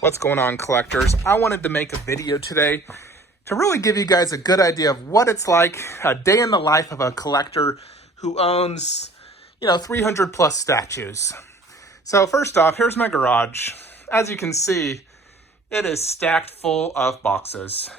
What's going on, collectors? I wanted to make a video today to really give you guys a good idea of what it's like a day in the life of a collector who owns, 300 plus statues. So first off, here's my garage. As you can see, it is stacked full of boxes.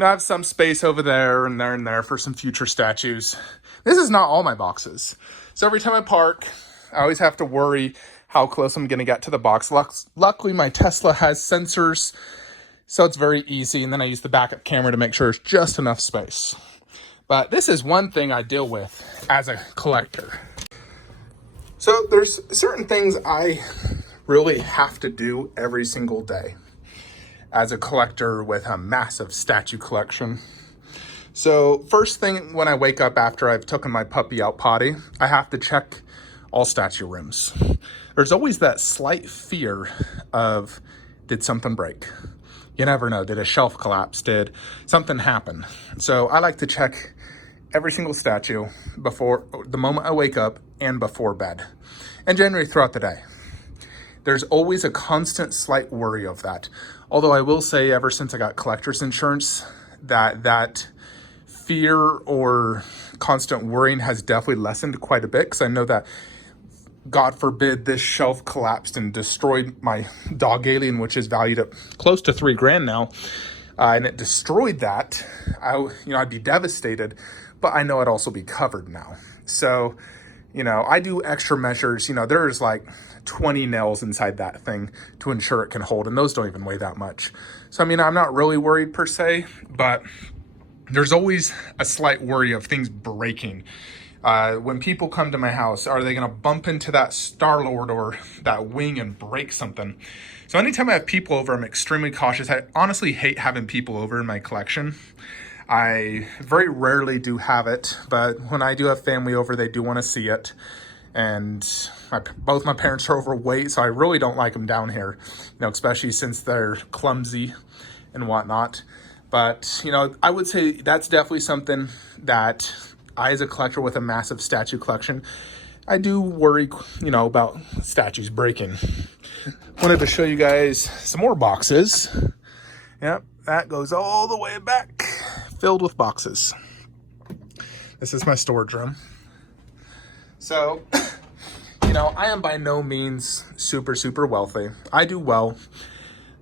I have some space over there and there and there for some future statues. This is not all my boxes. So every time I park, I always have to worry how close I'm going to get to the box. Luckily, my Tesla has sensors, so it's very easy. And then I use the backup camera to make sure there's just enough space. But this is one thing I deal with as a collector. So there's certain things I really have to do every single day as a collector with a massive statue collection. So first thing when I wake up after I've taken my puppy out potty, I have to check all statue rooms. There's always that slight fear of, did something break? You never know. Did a shelf collapse? Did something happen? So I like to check every single statue before the moment I wake up and before bed, and generally throughout the day. There's always a constant slight worry of that. Although I will say ever since I got collector's insurance, that fear or constant worrying has definitely lessened quite a bit, because I know that, God forbid, this shelf collapsed and destroyed my dog Alien, which is valued at close to $3,000 now, and it destroyed that. I'd be devastated, but I know I'd also be covered now. So, I do extra measures. There's like 20 nails inside that thing to ensure it can hold, and those don't even weigh that much. So, I'm not really worried per se, but there's always a slight worry of things breaking. When people come to my house, are they going to bump into that Star-Lord or that wing and break something? So anytime I have people over, I'm extremely cautious. I honestly hate having people over in my collection. I very rarely do have it, but when I do have family over, they do want to see it. And both my parents are overweight, so I really don't like them down here, especially since they're clumsy and whatnot. But, I would say that's definitely something that I, as a collector with a massive statue collection, I do worry, about statues breaking. Wanted to show you guys some more boxes. Yep, that goes all the way back, filled with boxes. This is my storage room. So, I am by no means super, super wealthy. I do well.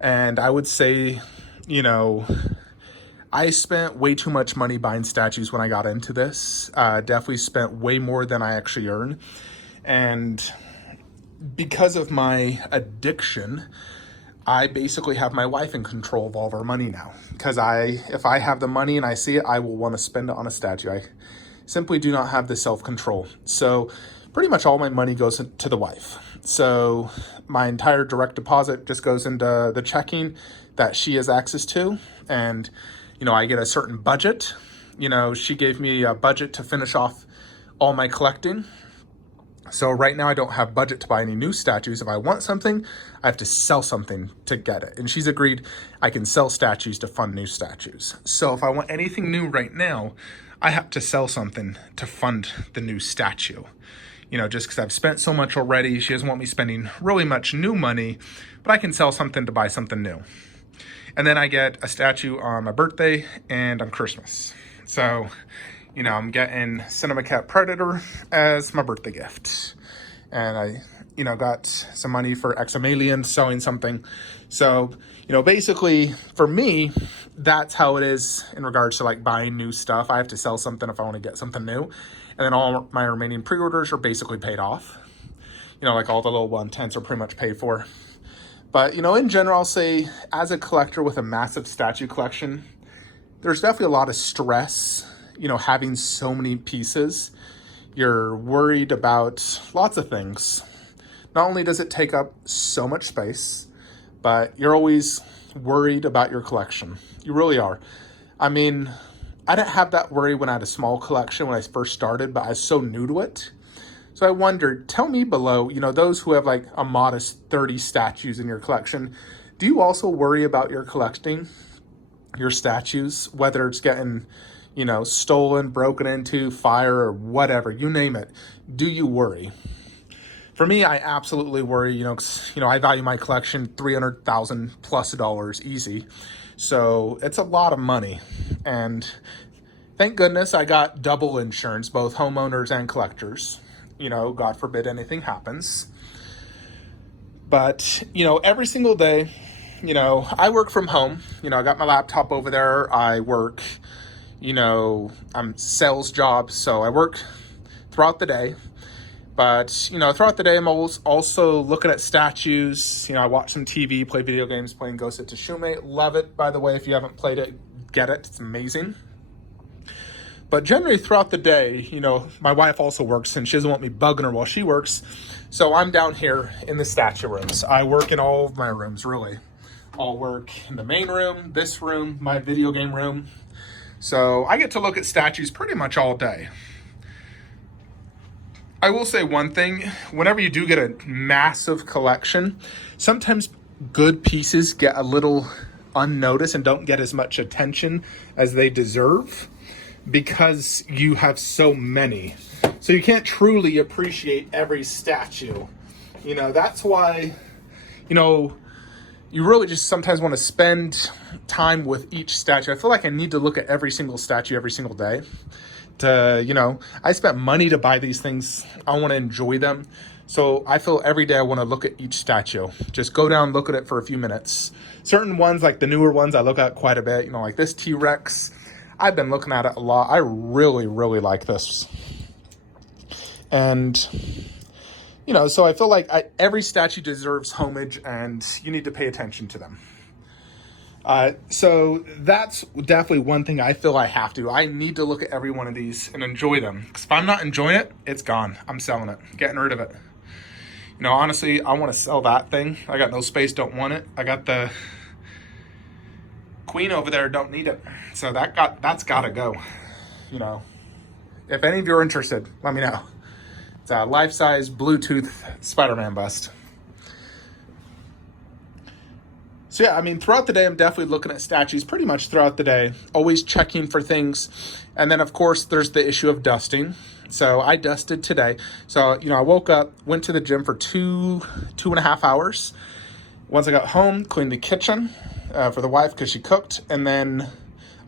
And I would say, I spent way too much money buying statues when I got into this. Definitely spent way more than I actually earned. And because of my addiction, I basically have my wife in control of all of our money now. Because if I have the money and I see it, I will want to spend it on a statue. I simply do not have the self-control. So pretty much all my money goes to the wife. So my entire direct deposit just goes into the checking that she has access to. And I get a certain budget. She gave me a budget to finish off all my collecting. So right now I don't have budget to buy any new statues. If I want something, I have to sell something to get it. And she's agreed I can sell statues to fund new statues. So if I want anything new right now, I have to sell something to fund the new statue. Just because I've spent so much already, she doesn't want me spending really much new money, but I can sell something to buy something new. And then I get a statue on my birthday and on Christmas. So, I'm getting Cinema Cat Predator as my birthday gift. And I, got some money for Examalian selling something. So, basically for me, that's how it is in regards to like buying new stuff. I have to sell something if I want to get something new. And then all my remaining pre-orders are basically paid off. Like all the little 1/10s are pretty much paid for. But, in general, I'll say as a collector with a massive statue collection, there's definitely a lot of stress, having so many pieces. You're worried about lots of things. Not only does it take up so much space, but you're always worried about your collection. You really are. I didn't have that worry when I had a small collection when I first started, but I was so new to it. So I wondered, tell me below, those who have like a modest 30 statues in your collection, do you also worry about your collecting, your statues, whether it's getting, stolen, broken into, fire, or whatever, you name it? Do you worry? For me, I absolutely worry, 'cause, I value my collection $300,000 plus easy. So it's a lot of money. And thank goodness I got double insurance, both homeowners and collectors. God forbid anything happens. But, every single day, I work from home. I got my laptop over there. I work, I'm sales jobs, so I work throughout the day. But, throughout the day, I'm also looking at statues. I watch some TV, play video games, playing Ghost of Tsushima. Love it, by the way. If you haven't played it, get it. It's amazing. But generally throughout the day, my wife also works and she doesn't want me bugging her while she works. So I'm down here in the statue rooms. I work in all of my rooms, really. I'll work in the main room, this room, my video game room. So I get to look at statues pretty much all day. I will say one thing, whenever you do get a massive collection, sometimes good pieces get a little unnoticed and don't get as much attention as they deserve because you have so many. So you can't truly appreciate every statue. That's why, you really just sometimes want to spend time with each statue. I feel like I need to look at every single statue every single day. I spent money to buy these things. I want to enjoy them. So I feel every day I want to look at each statue. Just go down, look at it for a few minutes. Certain ones, like the newer ones, I look at quite a bit. Like this T-Rex, I've been looking at it a lot. I really, really like this. And, so I feel like every statue deserves homage and you need to pay attention to them. So that's definitely one thing I feel I have to. I need to look at every one of these and enjoy them. Because if I'm not enjoying it, it's gone. I'm selling it, getting rid of it. Honestly, I want to sell that thing. I got no space, don't want it. I got the queen over there, don't need it. So that's got to go. If any of you are interested, let me know. It's a life-size Bluetooth Spider-Man bust. So yeah, throughout the day, I'm definitely looking at statues pretty much throughout the day, always checking for things. And then, of course, there's the issue of dusting. So I dusted today. So, I woke up, went to the gym for two and a half hours. Once I got home, cleaned the kitchen for the wife because she cooked. And then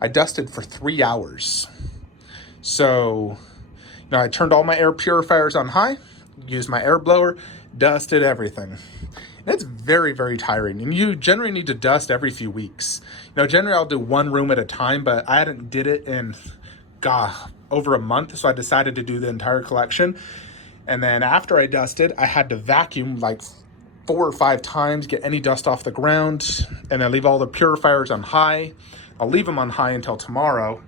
I dusted for 3 hours. So, I turned all my air purifiers on high, used my air blower, dusted everything. And it's very, very tiring. And you generally need to dust every few weeks. Generally I'll do one room at a time, but I hadn't did it in, over a month. So I decided to do the entire collection. And then after I dusted, I had to vacuum like 4 or 5 times, get any dust off the ground, and then leave all the purifiers on high. I'll leave them on high until tomorrow.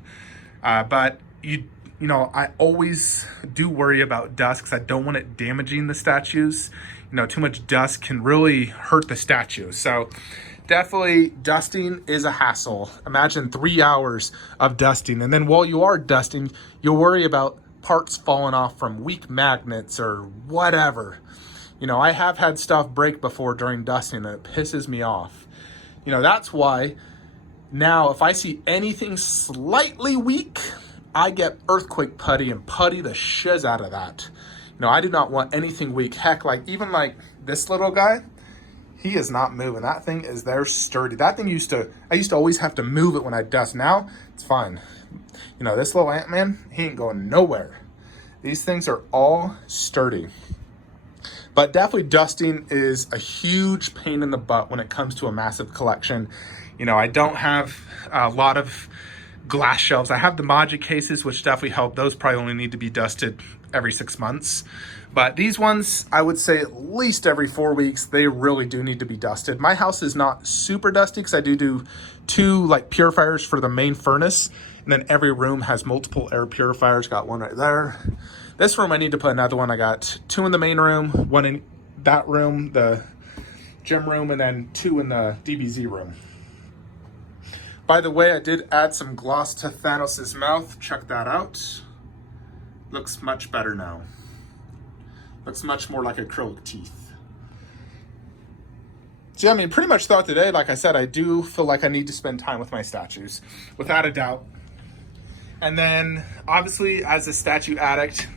But I always do worry about dust because I don't want it damaging the statues. Too much dust can really hurt the statue. So definitely dusting is a hassle. Imagine 3 hours of dusting. And then while you are dusting, you'll worry about parts falling off from weak magnets or whatever. I have had stuff break before during dusting and it pisses me off. That's why now if I see anything slightly weak, I get earthquake putty and putty the shiz out of that. I do not want anything weak. Heck, even this little guy, he is not moving. That thing is there sturdy. That thing I used to always have to move it when I dust. Now, it's fine. This little Ant-Man, he ain't going nowhere. These things are all sturdy. But definitely dusting is a huge pain in the butt when it comes to a massive collection. I don't have a lot of glass shelves. I have the Magic cases, which definitely help. Those probably only need to be dusted every 6 months. But these ones, I would say at least every 4 weeks, they really do need to be dusted. My house is not super dusty because I do 2 purifiers for the main furnace. And then every room has multiple air purifiers. Got one right there. This room, I need to put another one. I got 2 in the main room, 1 in that room, the gym room, and then 2 in the DBZ room. By the way, I did add some gloss to Thanos' mouth. Check that out. Looks much better now. Looks much more like acrylic teeth. So pretty much throughout the day, like I said, I do feel like I need to spend time with my statues, without a doubt. And then, obviously, as a statue addict,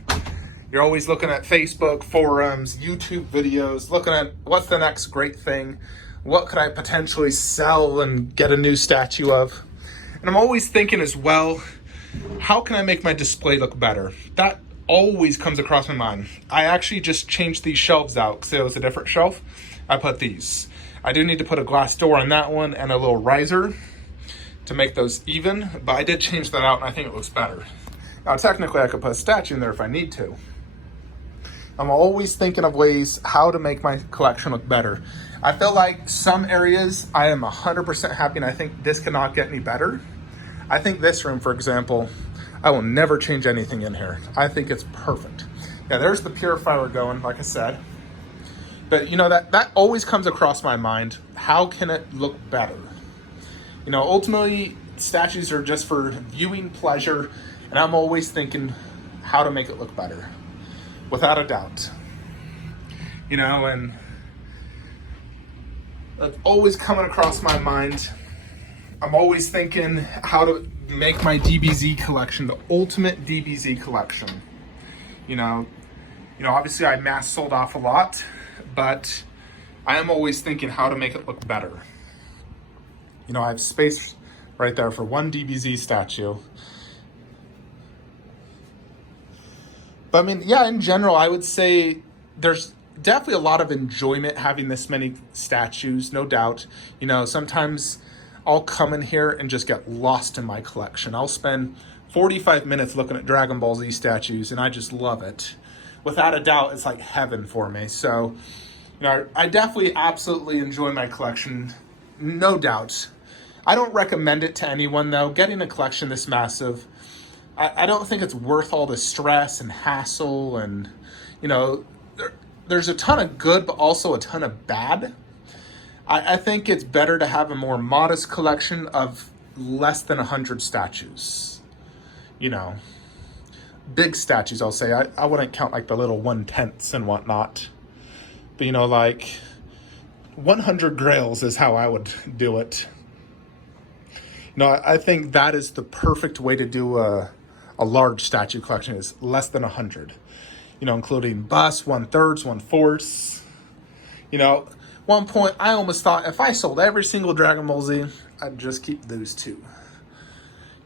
You're always looking at Facebook forums, YouTube videos, looking at what's the next great thing, what could I potentially sell and get a new statue of. And I'm always thinking as well, how can I make my display look better? That always comes across my mind. I actually just changed these shelves out because it was a different shelf. I put these. I do need to put a glass door on that one and a little riser to make those even, but I did change that out and I think it looks better. Now technically I could put a statue in there if I need to. I'm always thinking of ways how to make my collection look better. I feel like some areas I am 100% happy and I think this cannot get any better. I think this room, for example, I will never change anything in here. I think it's perfect. Yeah, there's the purifier going, like I said. But you know, that always comes across my mind. How can it look better? You know, ultimately, statues are just for viewing pleasure, and I'm always thinking how to make it look better, without a doubt. You know, and that's always coming across my mind. I'm always thinking how to make my DBZ collection the ultimate DBZ collection. You know, obviously I mass sold off a lot, but I am always thinking how to make it look better. You know, I have space right there for one DBZ statue. But I mean, yeah, in general, I would say there's definitely a lot of enjoyment having this many statues, no doubt. You know, sometimes I'll come in here and just get lost in my collection. I'll spend 45 minutes looking at Dragon Ball Z statues and I just love it. Without a doubt, it's like heaven for me. So, you know, I definitely absolutely enjoy my collection, no doubt. I don't recommend it to anyone though. Getting a collection this massive, I don't think it's worth all the stress and hassle, and you know, there's a ton of good, but also a ton of bad. I think it's better to have a more modest collection of less than 100 statues. You know, big statues, I'll say. I wouldn't count like the little 1/10s and whatnot. But you know, like 100 grails is how I would do it. You know, I think that is the perfect way to do a large statue collection, is less than 100. You know, including busts, 1/3s, 1/4s. You know, one point I almost thought if I sold every single Dragon Ball Z, I'd just keep those two.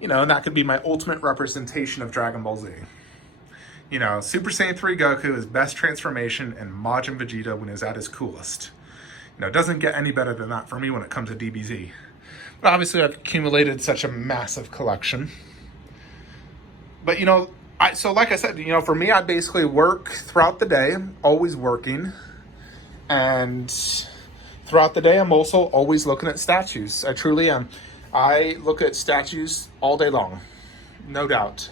You know, and that could be my ultimate representation of Dragon Ball Z. You know, Super Saiyan 3 Goku is best transformation, and Majin Vegeta when he's at his coolest. You know, it doesn't get any better than that for me when it comes to DBZ. But obviously I've accumulated such a massive collection. But you know, so like I said, you know, for me, I basically work throughout the day, always working. And throughout the day, I'm also always looking at statues. I truly am. I look at statues all day long, no doubt,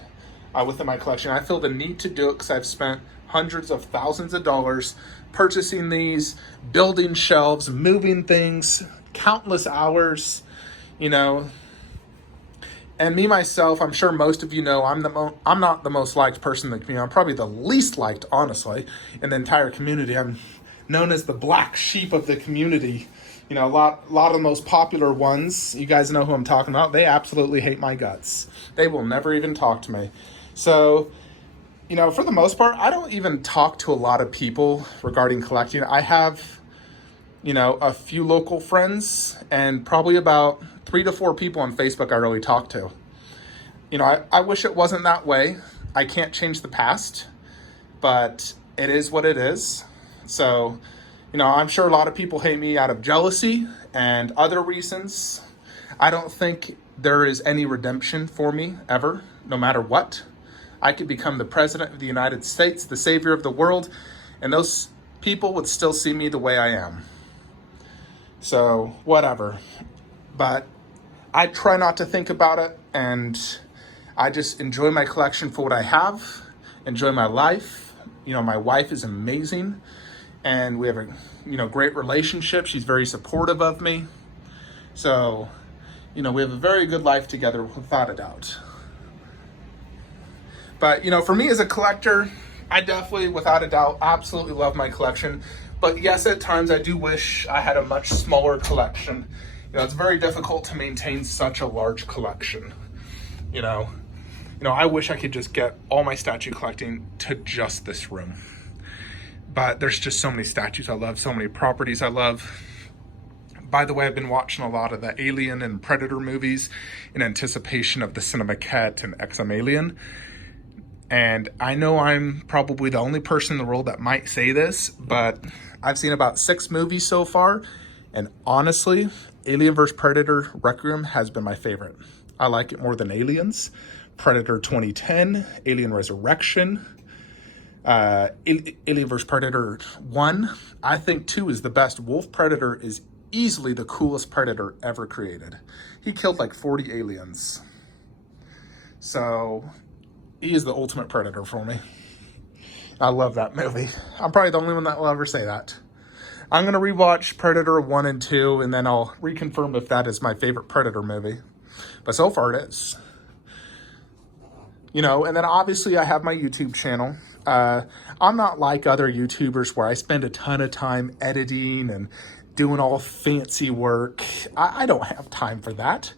within my collection. I feel the need to do it because I've spent hundreds of thousands of dollars purchasing these, building shelves, moving things, countless hours, you know. And me, myself, I'm sure most of you know, I'm not the most liked person in the community. I'm probably the least liked, honestly, in the entire community. I'm known as the black sheep of the community. You know, a lot of the most popular ones, you guys know who I'm talking about, they absolutely hate my guts. They will never even talk to me. So, you know, for the most part, I don't even talk to a lot of people regarding collecting. I have, you know, a few local friends and probably about 3 to 4 people on Facebook I really talk to. You know, I wish it wasn't that way. I can't change the past, but it is what it is. So, you know, I'm sure a lot of people hate me out of jealousy and other reasons. I don't think there is any redemption for me ever, no matter what. I could become the president of the United States, the savior of the world, and those people would still see me the way I am. So, whatever. But I try not to think about it, and I just enjoy my collection for what I have, enjoy my life. You know, my wife is amazing, and we have a, you know, great relationship. She's very supportive of me. So, you know, we have a very good life together, without a doubt. But, you know, for me as a collector, I definitely, without a doubt, absolutely love my collection. But yes, at times I do wish I had a much smaller collection. You know, it's very difficult to maintain such a large collection. You know, You know, I wish I could just get all my statue collecting to just this room. But there's just so many statues I love, so many properties I love. By the way, I've been watching a lot of the Alien and Predator movies in anticipation of the Cinemaquette and Exum-Alien. And I know I'm probably the only person in the world that might say this, but I've seen about 6 movies so far. And honestly, Alien vs. Predator Requiem has been my favorite. I like it more than Aliens, Predator 2010, Alien Resurrection, Alien vs. Predator 1. I think 2 is the best. Wolf Predator is easily the coolest Predator ever created. He killed like 40 aliens. So he is the ultimate Predator for me. I love that movie. I'm probably the only one that will ever say that. I'm going to rewatch Predator 1 and 2, and then I'll reconfirm if that is my favorite Predator movie. But so far it is. You know, and then obviously I have my YouTube channel. I'm not like other YouTubers where I spend a ton of time editing and doing all fancy work. I don't have time for that.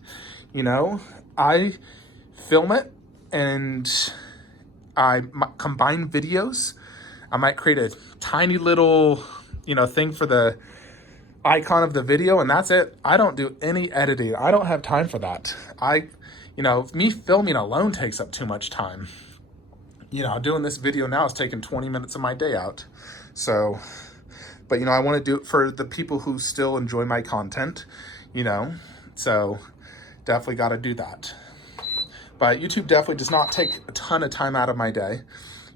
You know, I film it and I combine videos. I might create a tiny little, you know, thing for the icon of the video, and that's it. I don't do any editing. I don't have time for that. You know, me filming alone takes up too much time. You know, doing this video now is taking 20 minutes of my day out. So, but you know, I want to do it for the people who still enjoy my content, you know, so definitely got to do that. But YouTube definitely does not take a ton of time out of my day,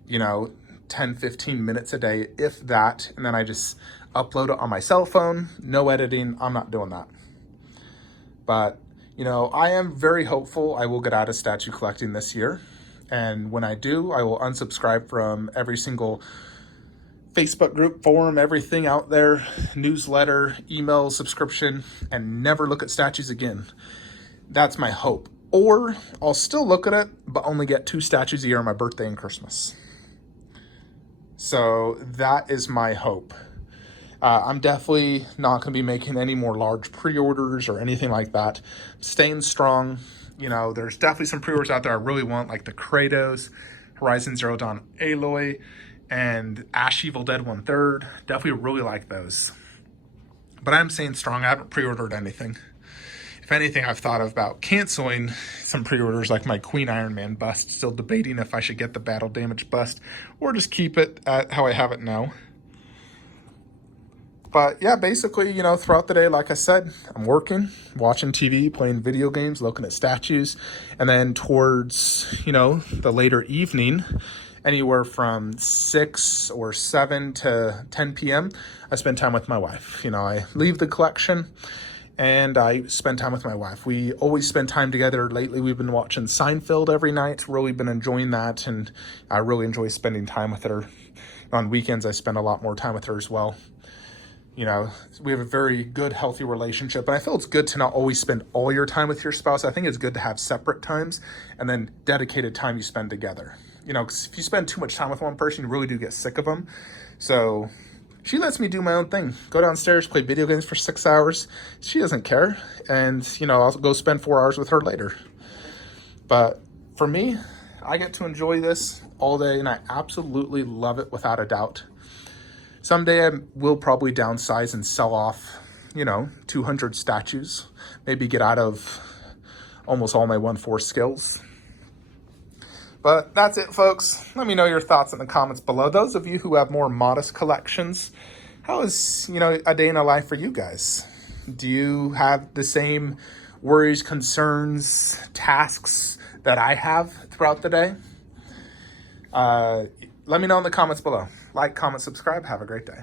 you know, 10, 15 minutes a day, if that. And then I just upload it on my cell phone, no editing. I'm not doing that. But, you know, I am very hopeful I will get out of statue collecting this year. And when I do, I will unsubscribe from every single Facebook group, forum, everything out there, newsletter, email, subscription, and never look at statues again. That's my hope. Or I'll still look at it, but only get 2 statues a year on my birthday and Christmas. So that is my hope. I'm definitely not going to be making any more large pre-orders or anything like that. Staying strong. You know, there's definitely some pre-orders out there I really want, like the Kratos, Horizon Zero Dawn Aloy, and Ash Evil Dead 1/3. Definitely really like those. But I'm staying strong. I haven't pre-ordered anything. If anything, I've thought about canceling some pre-orders, like my Queen Iron Man bust. Still debating if I should get the battle damage bust or just keep it at how I have it now. But yeah, basically, you know, throughout the day, like I said, I'm working, watching TV, playing video games, looking at statues. And then towards, you know, the later evening, anywhere from 6 or 7 to 10 p.m., I spend time with my wife. You know, I leave the collection and I spend time with my wife. We always spend time together. Lately, we've been watching Seinfeld every night. Really been enjoying that, and I really enjoy spending time with her. On weekends, I spend a lot more time with her as well. You know, we have a very good, healthy relationship, and I feel it's good to not always spend all your time with your spouse. I think it's good to have separate times and then dedicated time you spend together. You know, because if you spend too much time with one person, you really do get sick of them. So she lets me do my own thing. Go downstairs, play video games for 6 hours. She doesn't care. And, you know, I'll go spend 4 hours with her later. But for me, I get to enjoy this all day, and I absolutely love it without a doubt. Someday I will probably downsize and sell off, you know, 200 statues. Maybe get out of almost all my 1/4 skills. But that's it, folks. Let me know your thoughts in the comments below. Those of you who have more modest collections, how is, you know, a day in a life for you guys? Do you have the same worries, concerns, tasks that I have throughout the day? Let me know in the comments below. Like, comment, subscribe. Have a great day.